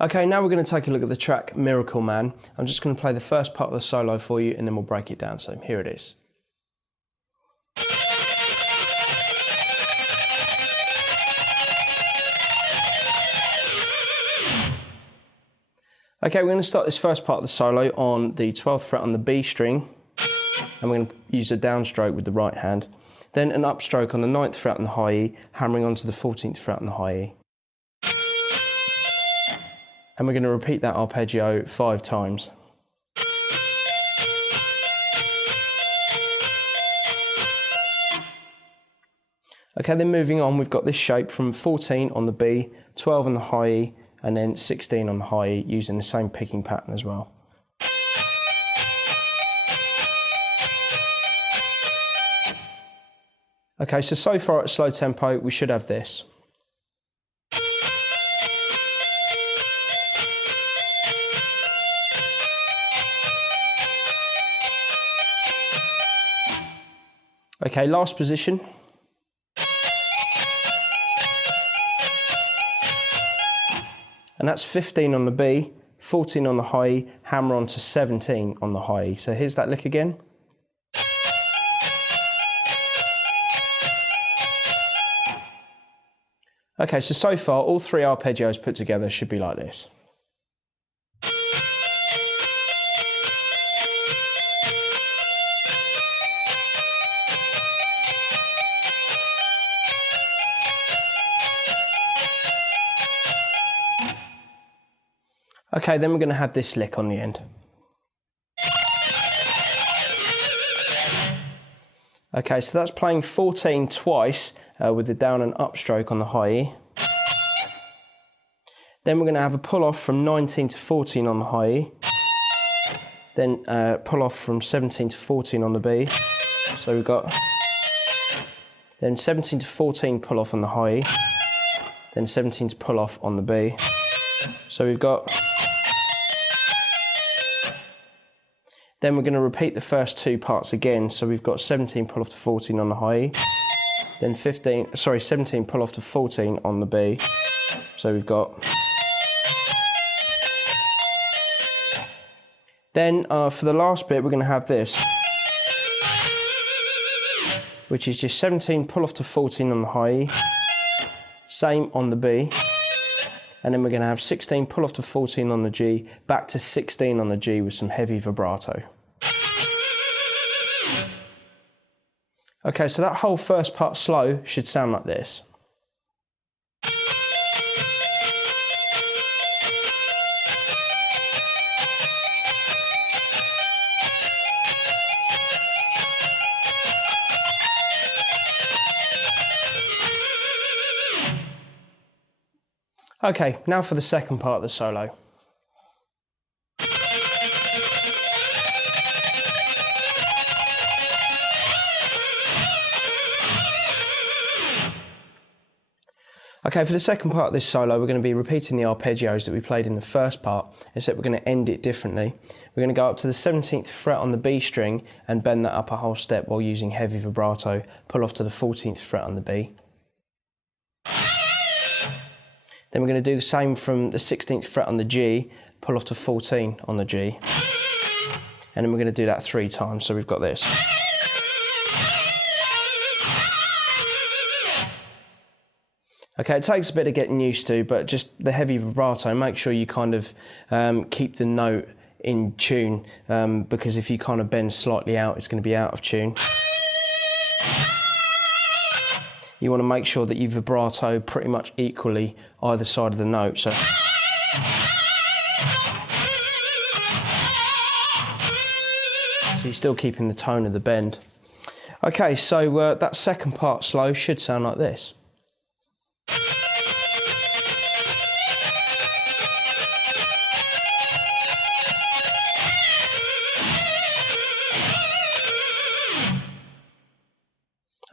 Okay, now we're going to take a look at the track Miracle Man. I'm just going to play the first part of the solo for you and then we'll break it down. So here it is. Okay, we're going to start this first part of the solo on the 12th fret on the B string, and we're going to use a downstroke with the right hand. Then an upstroke on the 9th fret on the high E, hammering onto the 14th fret on the high E. And we're going to repeat that arpeggio 5 times. Okay, then moving on, we've got this shape from 14 on the B, 12 on the high E, and then 16 on the high E, using the same picking pattern as well. Okay, so far at slow tempo, we should have this. Okay, last position. And that's 15 on the B, 14 on the high E, hammer on to 17 on the high E. So here's that lick again. Okay, so far all 3 arpeggios put together should be like this. Okay, then we're going to have this lick on the end. Okay, so that's playing 14 twice with the down and up stroke on the high E. Then we're going to have a pull off from 19 to 14 on the high E. Then pull off from 17 to 14 on the B. So we've got then 17 to 14 pull off on the high E. Then 17 to pull off on the B. So we've got. Then we're going to repeat the first 2 parts again. So we've got 17 pull off to 14 on the high E, then 17 pull off to 14 on the B. So we've got. Then for the last bit, we're going to have this, which is just 17 pull off to 14 on the high E, same on the B. And then we're going to have 16 pull off to 14 on the G, back to 16 on the G with some heavy vibrato. Okay, so that whole first part slow should sound like this. Okay, now for the second part of the solo. Okay, for the second part of this solo, we're going to be repeating the arpeggios that we played in the first part, except we're going to end it differently. We're going to go up to the 17th fret on the B string and bend that up a whole step while using heavy vibrato, pull off to the 14th fret on the B. Then we're going to do the same from the 16th fret on the G, pull off to 14 on the G. And then we're going to do that 3 times, so we've got this. Okay, it takes a bit of getting used to, but just the heavy vibrato, make sure you kind of keep the note in tune, because if you kind of bend slightly out, it's going to be out of tune. You want to make sure that you vibrato pretty much equally either side of the note. So you're still keeping the tone of the bend. Okay, so that second part slow should sound like this.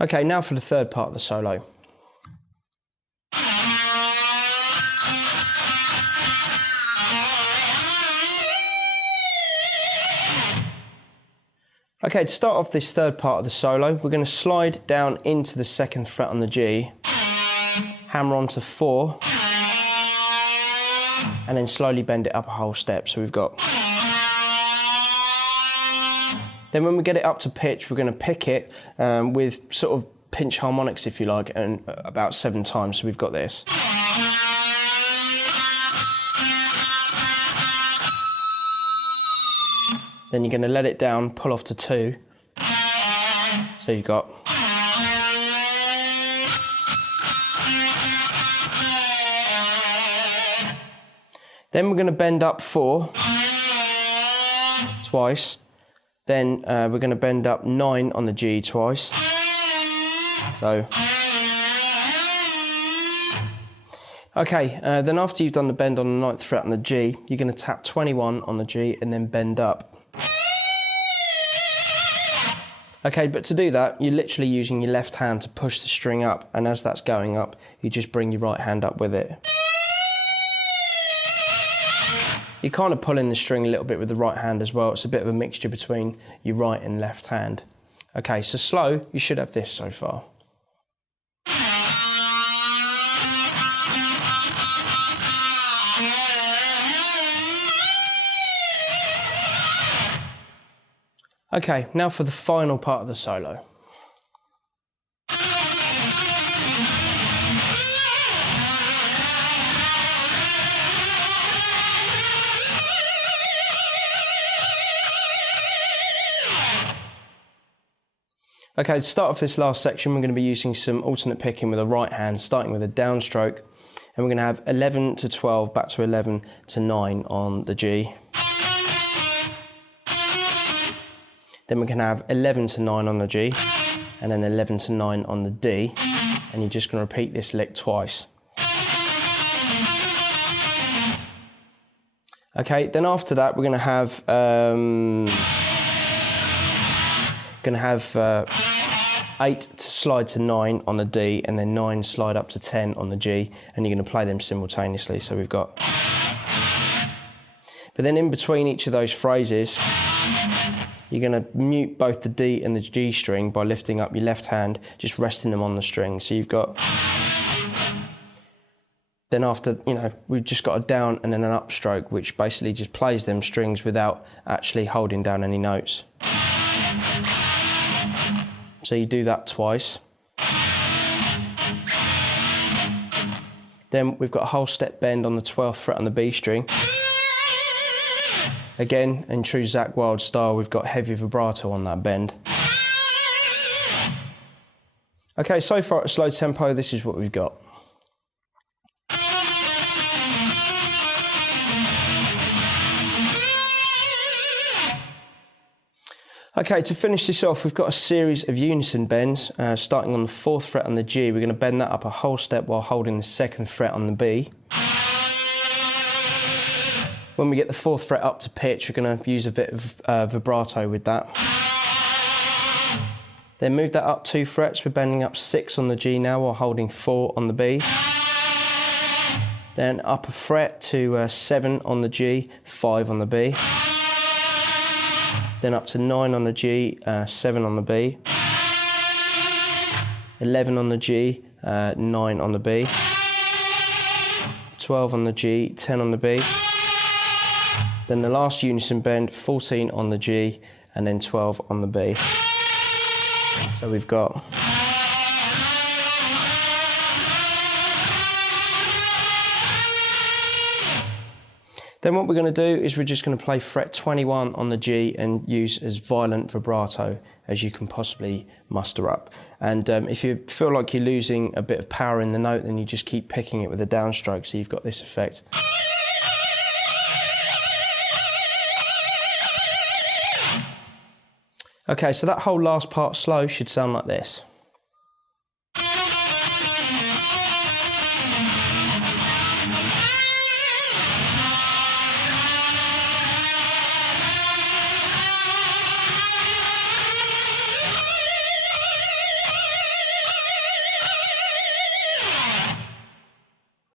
Okay, now for the third part of the solo. Okay, to start off this third part of the solo, we're going to slide down into the 2nd fret on the G, hammer onto 4, and then slowly bend it up a whole step. So we've got... Then when we get it up to pitch, we're going to pick it with sort of pinch harmonics, if you like, and about 7 times. So we've got this. Then you're going to let it down, pull off to 2. So you've got... Then we're going to bend up 4 twice. Then we're going to bend up 9 on the G twice. So... Okay, then after you've done the bend on the 9th fret on the G, you're going to tap 21 on the G and then bend up. Okay, but to do that, you're literally using your left hand to push the string up, and as that's going up, you just bring your right hand up with it. You're kind of pulling the string a little bit with the right hand as well. It's a bit of a mixture between your right and left hand. Okay, so slow, you should have this so far. Okay, now for the final part of the solo. Okay, to start off this last section, we're going to be using some alternate picking with a right hand, starting with a downstroke, and we're going to have 11 to 12, back to 11 to 9 on the G. Then we can have 11 to 9 on the G, and then 11 to 9 on the D, and you're just going to repeat this lick twice. Okay, then after that we're going to have 8 to slide to 9 on the D, and then 9 slide up to 10 on the G, and you're going to play them simultaneously. So we've got... But then in between each of those phrases, you're going to mute both the D and the G string by lifting up your left hand, just resting them on the string. So you've got... Then after, we've just got a down and then an upstroke, which basically just plays them strings without actually holding down any notes. So you do that twice. Then we've got a whole step bend on the 12th fret on the B string. Again, in true Zakk Wylde style, we've got heavy vibrato on that bend. Okay, so far at a slow tempo, this is what we've got. Okay, to finish this off, we've got a series of unison bends, starting on the 4th fret on the G. We're going to bend that up a whole step while holding the 2nd fret on the B. When we get the 4th fret up to pitch, we're going to use a bit of vibrato with that. Then move that up 2 frets, we're bending up 6 on the G now while holding 4 on the B. Then up a fret to 7 on the G, 5 on the B. Then up to 9 on the G, 7 on the B. 11 on the G, 9 on the B. 12 on the G, 10 on the B. Then the last unison bend, 14 on the G, and then 12 on the B. So we've got... Then what we're going to do is we're just going to play fret 21 on the G and use as violent vibrato as you can possibly muster up. And if you feel like you're losing a bit of power in the note, then you just keep picking it with a downstroke, so you've got this effect. Okay, so that whole last part slow should sound like this.